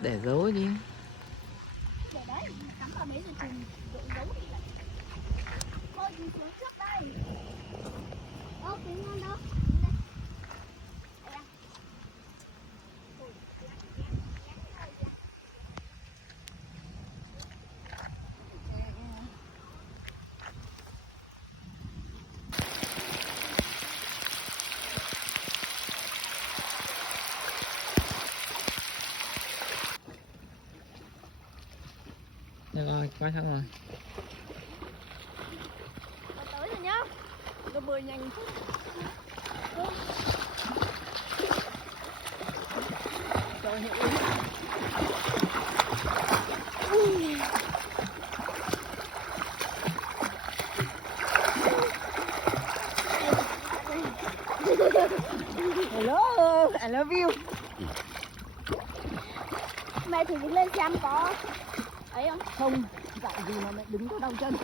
Để giấu đi. Để đấy, cắm vào đấy rồi cùng giấu đi lại. Thôi đi xuống trước đây. Ô, tiếng ngon đâu? Được rồi, qua xong rồi. Tới rồi nhá. Nó bơi nhanh chứ. Trời hiệu ứng. Hello, I love you. Mẹ thử đứng lên xem có ấy không? Không, dạy gì mà mẹ đứng có đau chân.